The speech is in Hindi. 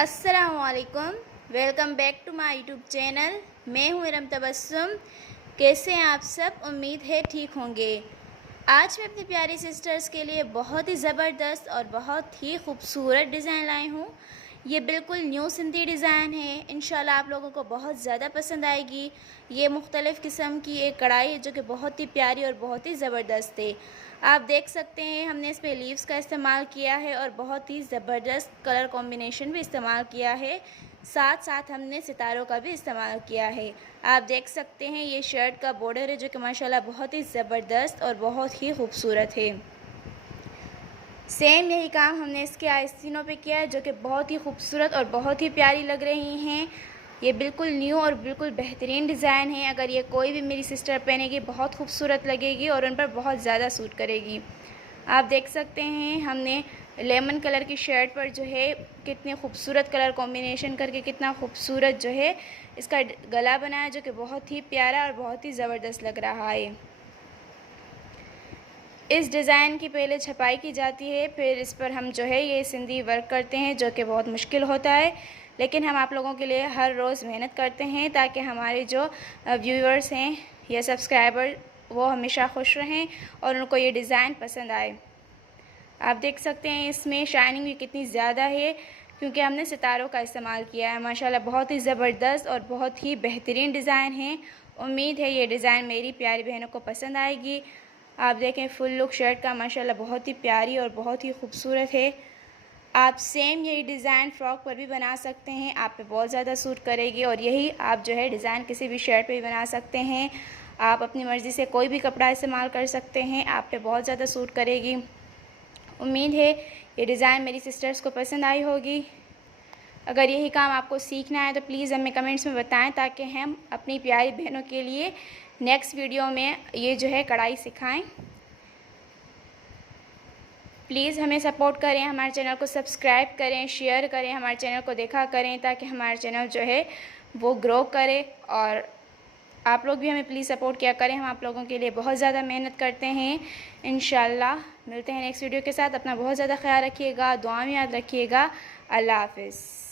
अस्सलामुअलैकुम, welcome back to my YouTube channel. मैं हूँ इरम तबस्सुम। कैसे हैं आप सब? उम्मीद है ठीक होंगे। आज मैं अपनी प्यारी सिस्टर्स के लिए बहुत ही ज़बरदस्त और बहुत ही खूबसूरत डिज़ाइन लाई हूँ। ये बिल्कुल न्यू सिंधी डिज़ाइन है। इंशाल्लाह आप लोगों को बहुत ज़्यादा पसंद आएगी। ये मुख्तलिफ़ किस्म की एक कढ़ाई है जो कि बहुत ही प्यारी और बहुत ही ज़बरदस्त है। आप देख सकते हैं हमने इसमें लीव्स का इस्तेमाल किया है और बहुत ही ज़बरदस्त कलर कॉम्बिनेशन भी इस्तेमाल किया है। साथ साथ हमने सितारों का भी इस्तेमाल किया है। आप देख सकते हैं ये शर्ट का बॉर्डर है जो कि माशाल्लाह बहुत ही ज़बरदस्त और बहुत ही खूबसूरत है। सेम यही काम हमने इसके आस्तीनों पे किया है जो कि बहुत ही खूबसूरत और बहुत ही प्यारी लग रही हैं। ये बिल्कुल न्यू और बिल्कुल बेहतरीन डिज़ाइन है। अगर ये कोई भी मेरी सिस्टर पहनेगी बहुत खूबसूरत लगेगी और उन पर बहुत ज़्यादा सूट करेगी। आप देख सकते हैं हमने लेमन कलर की शर्ट पर जो है कितने खूबसूरत कलर कॉम्बिनेशन करके कितना खूबसूरत जो है इसका गला बनाया जो कि बहुत ही प्यारा और बहुत ही ज़बरदस्त लग रहा है। इस डिज़ाइन की पहले छपाई की जाती है, फिर इस पर हम जो है ये सिंधी वर्क करते हैं जो कि बहुत मुश्किल होता है, लेकिन हम आप लोगों के लिए हर रोज़ मेहनत करते हैं ताकि हमारे जो व्यूअर्स हैं या सब्सक्राइबर वो हमेशा खुश रहें और उनको ये डिज़ाइन पसंद आए। आप देख सकते हैं इसमें शाइनिंग भी कितनी ज़्यादा है क्योंकि हमने सितारों का इस्तेमाल किया है। माशाल्लाह बहुत ही ज़बरदस्त और बहुत ही बेहतरीन डिज़ाइन है। उम्मीद है ये डिज़ाइन मेरी प्यारी बहनों को पसंद आएगी। आप देखें फुल लुक शर्ट का माशाल्लाह बहुत ही प्यारी और बहुत ही खूबसूरत है। आप सेम यही डिज़ाइन फ़्रॉक पर भी बना सकते हैं, आप पे बहुत ज़्यादा सूट करेगी और यही आप जो है डिज़ाइन किसी भी शर्ट पे भी बना सकते हैं। आप अपनी मर्ज़ी से कोई भी कपड़ा इस्तेमाल कर सकते हैं, आप पे बहुत ज़्यादा सूट करेगी। उम्मीद है ये डिज़ाइन मेरी सिस्टर्स को पसंद आई होगी। अगर यही काम आपको सीखना है तो प्लीज़ हमें कमेंट्स में बताएं ताकि हम अपनी प्यारी बहनों के लिए नेक्स्ट वीडियो में ये जो है कढ़ाई सिखाएं। प्लीज़ हमें सपोर्ट करें, हमारे चैनल को सब्सक्राइब करें, शेयर करें, हमारे चैनल को देखा करें ताकि हमारा चैनल जो है वो ग्रो करे। और आप लोग भी हमें प्लीज़ सपोर्ट किया करें, हम आप लोगों के लिए बहुत ज़्यादा मेहनत करते हैं। इंशाल्लाह मिलते हैं नेक्स्ट वीडियो के साथ। अपना बहुत ज़्यादा ख्याल रखिएगा, दुआ में याद रखिएगा। अल्लाह हाफ़िज़।